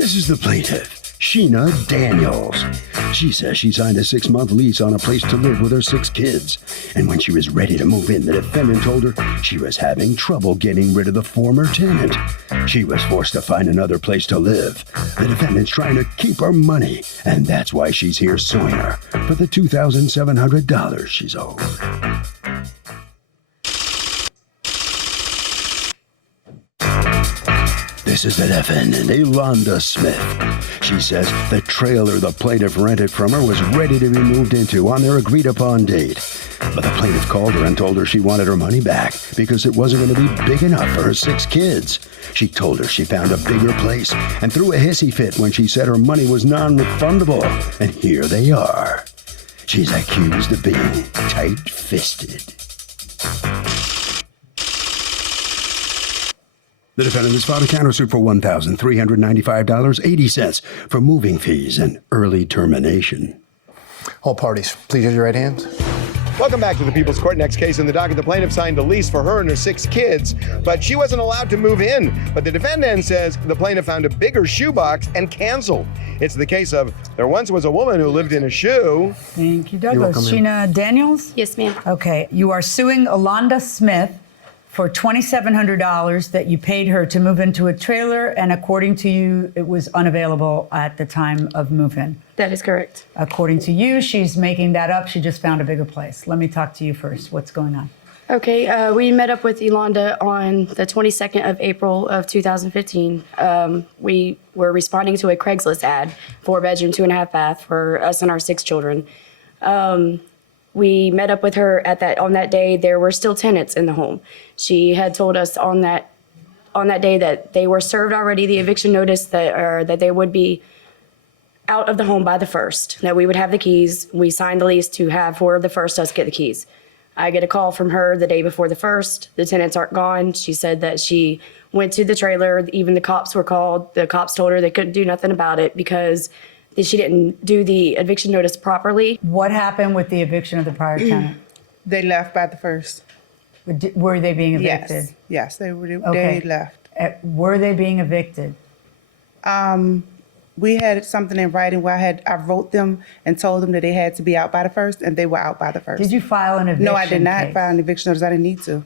This is the plaintiff, Sheena Daniels. She says she signed a 6-month lease on a place to live with her 6 kids. And when she was ready to move in, the defendant told her she was having trouble getting rid of the former tenant. She was forced to find another place to live. The defendant's trying to keep her money, and that's why she's here suing her for the $2,700 she's owed. This is the defendant, Yolanda Smith. She says the trailer the plaintiff rented from her was ready to be moved into on their agreed-upon date. But the plaintiff called her and told her she wanted her money back because it wasn't going to be big enough for her 6 kids. She told her she found a bigger place and threw a hissy fit when she said her money was non-refundable. And here they are. She's accused of being tight-fisted. The defendant has filed a countersuit for $1,395.80 for moving fees and early termination. All parties, please raise your right hands. Welcome back to the People's Court. Next case in the docket, the plaintiff signed a lease for her and her 6 kids, but she wasn't allowed to move in. But the defendant says the plaintiff found a bigger shoebox and canceled. It's the case of there once was a woman who lived in a shoe. Thank you, Douglas. Sheena Daniels? Yes, ma'am. Okay, you are suing Yolanda Smith for $2,700 that you paid her to move into a trailer, and according to you, it was unavailable at the time of move-in. That is correct. According to you, she's making that up. She just found a bigger place. Let me talk to you first. What's going on? Okay, we met up with Yolanda on the 22nd of April of 2015. We were responding to a Craigslist ad, 4-bedroom, 2.5 bath for us and our 6 children. We met up with her on that day. There were still tenants in the home. She had told us on that day that they were served already the eviction notice that they would be out of the home by the 1st, that we would have the keys. We signed the lease to have for the 1st us get the keys. I get a call from her the day before the 1st. The tenants aren't gone. She said that she went to the trailer. Even the cops were called. The cops told her they couldn't do nothing about it because she didn't do the eviction notice properly. What happened with the eviction of the prior tenant? They left by the 1st. Were they being evicted? Yes, they were. Okay. They left. Were they being evicted? We had something in writing where I wrote them and told them that they had to be out by the 1st, and they were out by the 1st. Did you file an eviction No, I did not case? file an eviction notice. I didn't need to.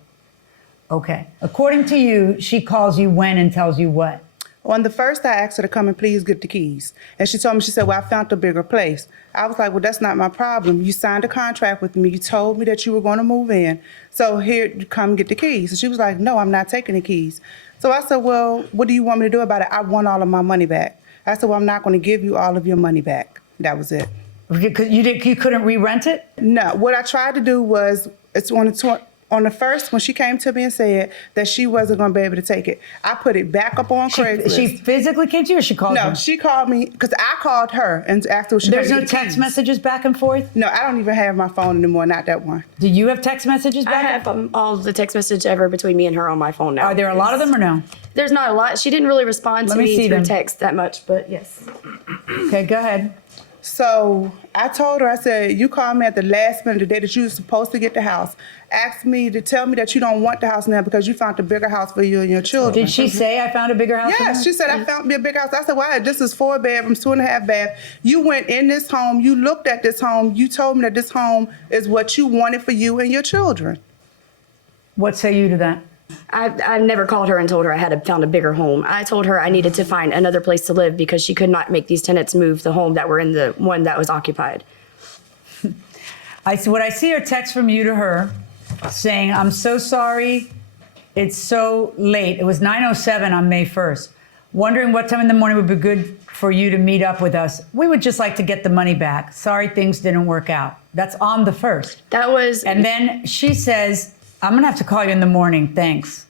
Okay. According to you, she calls you when and tells you what? On the 1st, I asked her to come and please get the keys. And she told me, she said, well, I found a bigger place. I was like, well, that's not my problem. You signed a contract with me. You told me that you were going to move in. So here, come get the keys. And she was like, no, I'm not taking the keys. So I said, well, what do you want me to do about it? I want all of my money back. I said, well, I'm not going to give you all of your money back. That was it. You couldn't re-rent it? No. What I tried to do was, it's on the 1st, when she came to me and said that she wasn't going to be able to take it, I put it back up on Craigslist. She physically came to you or she called you? No, she called me because I called her and asked her. There's no text messages back and forth? No, I don't even have my phone anymore, not that one. Do you have text messages back? I have all the text message ever between me and her on my phone now. Are there a lot of them or no? There's not a lot. She didn't really respond to me through text that much, but yes. Okay, go ahead. So I told her, I said, you called me at the last minute, the day that you were supposed to get the house. Asked me to tell me that you don't want the house now because you found a bigger house for you and your children. Did she say I found a bigger house? Yes, she said I found me a big house. I said, why? This is 4 bedrooms, 2.5 bath. You went in this home, you looked at this home, you told me that this home is what you wanted for you and your children. What say you to that? I never called her and told her I had found a bigger home. I told her I needed to find another place to live because she could not make these tenants move the home that were in the one that was occupied. I see a text from you to her saying, I'm so sorry, it's so late. It was 9:07 on May 1st. Wondering what time in the morning would be good for you to meet up with us. We would just like to get the money back. Sorry things didn't work out. That's on the 1st. That was... And then she says, I'm going to have to call you in the morning, thanks.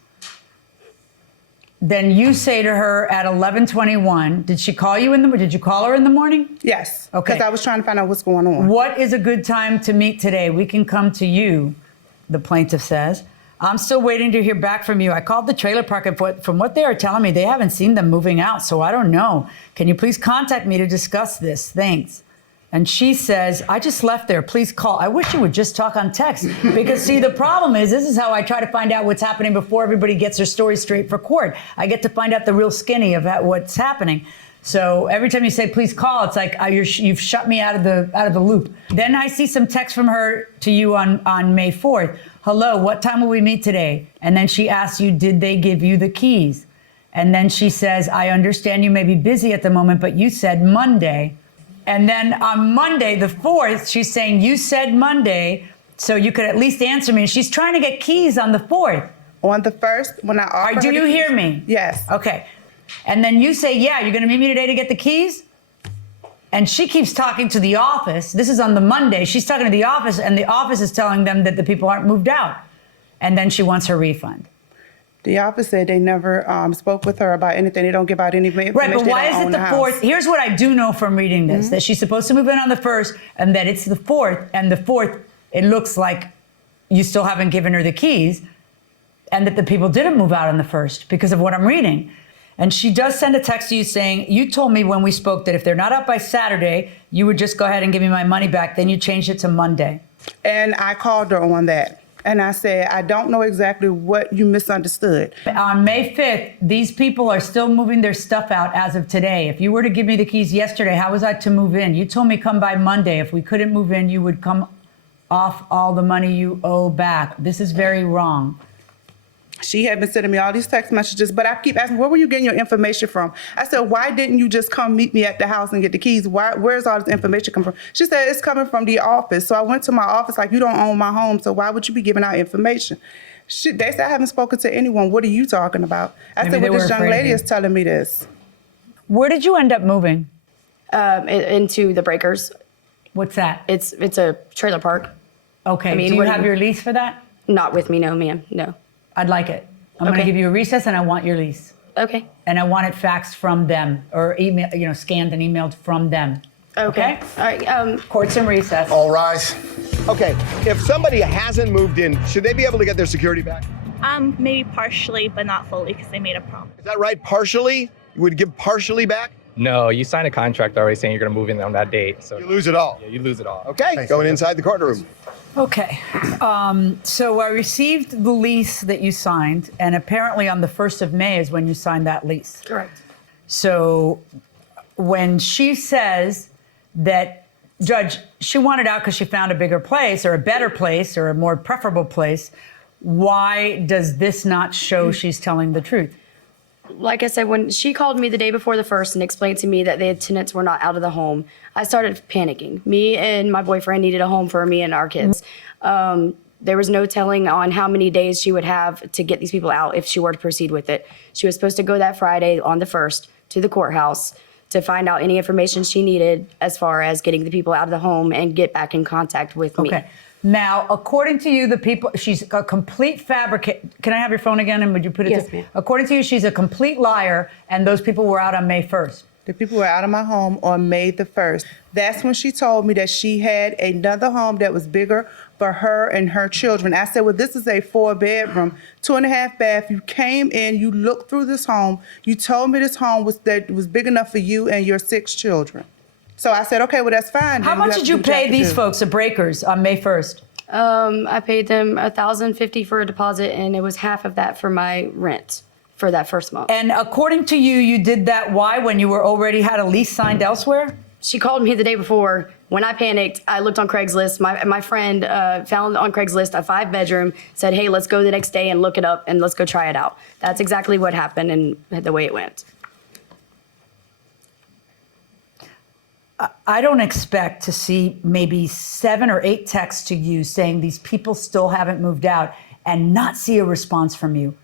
Then you say to her at 11:21, did you call her in the morning? Yes. Okay. Because I was trying to find out what's going on. What is a good time to meet today? We can come to you, the plaintiff says. I'm still waiting to hear back from you. I called the trailer park, and from what they are telling me, they haven't seen them moving out, so I don't know. Can you please contact me to discuss this? Thanks. And she says, I just left there. Please call. I wish you would just talk on text. Because, see, the problem is, this is how I try to find out what's happening before everybody gets their story straight for court. I get to find out the real skinny of what's happening. So every time you say please call, it's like you've shut me out of the loop. Then I see some text from her to you on May 4th. Hello, what time will we meet today? And then she asks you, did they give you the keys? And then she says, I understand you may be busy at the moment, but you said Monday. And then on Monday, the 4th, she's saying, you said Monday, so you could at least answer me. She's trying to get keys on the 4th. On the 1st, when I offered Do her you the hear keys- me? Yes. Okay. And then you say, yeah, you're going to meet me today to get the keys? And she keeps talking to the office. This is on the Monday. She's talking to the office, and the office is telling them that the people aren't moved out. And then she wants her refund. The office said they never spoke with her about anything. They don't give out any information. Right, but They why don't is it own the house. 4th? Here's what I do know from reading this, that she's supposed to move in on the 1st, and that it's the 4th, and the 4th, it looks like you still haven't given her the keys, and that the people didn't move out on the 1st because of what I'm reading. And she does send a text to you saying, you told me when we spoke that if they're not out by Saturday, you would just go ahead and give me my money back. Then you changed it to Monday. And I called her on that. And I said, I don't know exactly what you misunderstood. On May 5th, these people are still moving their stuff out as of today. If you were to give me the keys yesterday, how was I to move in? You told me come by Monday. If we couldn't move in, you would come off all the money you owe back. This is very wrong. She had been sending me all these text messages, but I keep asking, where were you getting your information from? I said, why didn't you just come meet me at the house and get the keys? Where's all this information coming from? She said, it's coming from the office. So I went to my office like, you don't own my home, so why would you be giving out information? They said, I haven't spoken to anyone. What are you talking about? I Maybe said, they well, this were young afraid of lady you. is telling me this. Where did you end up moving? Into the breakers. What's that? It's a trailer park. Okay, I mean, do you what do have you- your lease for that? Not with me, no, ma'am. No. I'd like it. I'm going to Okay. give you a recess, and I want your lease. Okay. And I want it faxed from them, or email, scanned and emailed from them. Okay. All right. Court's in recess. All rise. Okay, if somebody hasn't moved in, should they be able to get their security back? Maybe partially, but not fully, because they made a promise. Is that right? Partially? You would give partially back? No, you signed a contract already saying you're going to move in on that date. So You lose it all. Yeah, you lose it all. Okay, Thanks. going inside the courtroom. Okay. So I received the lease that you signed, and apparently on the 1st of May is when you signed that lease. Correct. So when she says that, Judge, she wanted out because she found a bigger place or a better place or a more preferable place, why does this not show she's telling the truth? Like I said, when she called me the day before the 1st and explained to me that the tenants were not out of the home, I started panicking. Me and my boyfriend needed a home for me and our kids. There was no telling on how many days she would have to get these people out if she were to proceed with it. She was supposed to go that Friday on the 1st to the courthouse to find out any information she needed as far as getting the people out of the home and get back in contact with me. Okay. Now, according to you, the people, she's a complete fabricator. Can I have your phone again, and would you put it? Yes, ma'am. According to you, she's a complete liar, and those people were out on May 1st. The people were out of my home on May the 1st. That's when she told me that she had another home that was bigger for her and her children. I said, well, this is a 4-bedroom, 2.5 bath. You came in, you looked through this home. You told me this home was big enough for you and your 6 children. So I said, okay, well, that's fine. How Then much have did to you do what have pay to these do. folks, the breakers, on May 1st? I paid them $1,050 for a deposit, and it was half of that for my rent for that first month. And according to you, you did that why? When you were already had a lease signed elsewhere? She called me the day before. When I panicked, I looked on Craigslist. My friend found on Craigslist a 5-bedroom, said, hey, let's go the next day and look it up and let's go try it out. That's exactly what happened and the way it went. I don't expect to see maybe 7 or 8 texts to you saying these people still haven't moved out and not see a response from you.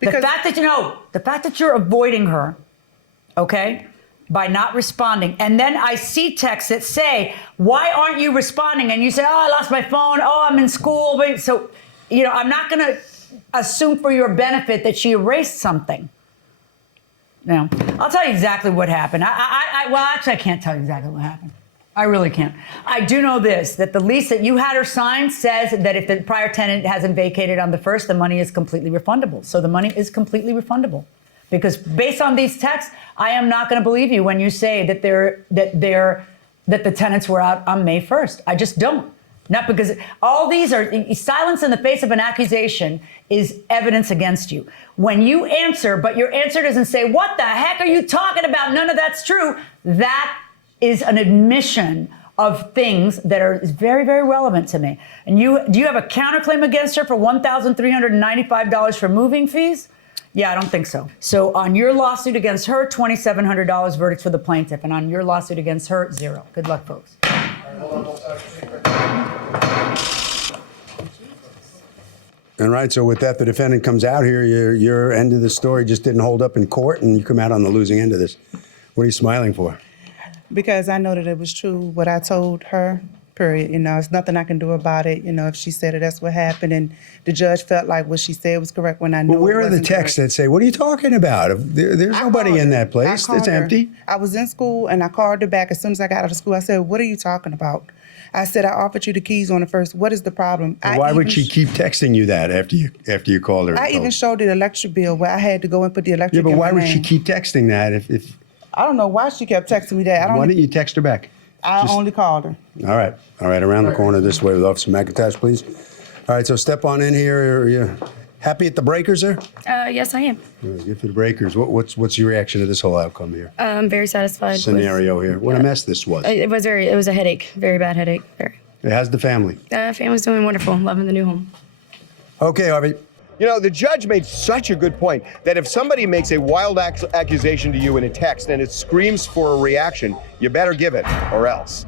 Because- the fact that you're avoiding her, okay, by not responding. And then I see texts that say, why aren't you responding? And you say, oh, I lost my phone. Oh, I'm in school. So, I'm not going to assume for your benefit that she erased something. No, I'll tell you exactly what happened. Well, actually, I can't tell you exactly what happened. I really can't. I do know this, that the lease that you had her sign says that if the prior tenant hasn't vacated on the 1st, the money is completely refundable. So the money is completely refundable. Because based on these texts, I am not going to believe you when you say that the tenants were out on May 1st. I just don't. Not because all these are silence in the face of an accusation is evidence against you. When you answer, but your answer doesn't say, what the heck are you talking about? None of that's true. That is an admission of things that are very, very relevant to me. And do you have a counterclaim against her for $1,395 for moving fees? Yeah, I don't think so. So on your lawsuit against her, $2,700 verdict for the plaintiff. And on your lawsuit against her, 0. Good luck, folks. All right, so with that, the defendant comes out here. Your end of the story just didn't hold up in court, and you come out on the losing end of this. What are you smiling for? Because I know that it was true what I told her, period. You know, there's nothing I can do about it. You know, if she said it, that's what happened. And the judge felt like what she said was correct when I knew Well, where it are the wasn't texts correct. that say, what are you talking about? There's nobody in that place. It's empty. I was in school and I called her back as soon as I got out of school. I said, what are you talking about? I said, I offered you the keys on the first. What is the problem? Why would she keep texting you that after you called her? I even showed her the electric bill where I had to go and put the electric Yeah, but in why my would she name. keep texting that if I don't know why she kept texting me that. why didn't you text her back? I only called her. All right, around the corner this way with Officer McIntosh, please. All right, so step on in here. Are you happy at the breakers there? Yes, I am. Good for the breakers. What's your reaction to this whole outcome here? I'm very satisfied. Scenario here. What a mess this was. It was a headache, very bad headache. Very. How's the family? Family's doing wonderful, loving the new home. Okay, Harvey. You know, the judge made such a good point that if somebody makes a wild accusation to you in a text and it screams for a reaction, you better give it or else.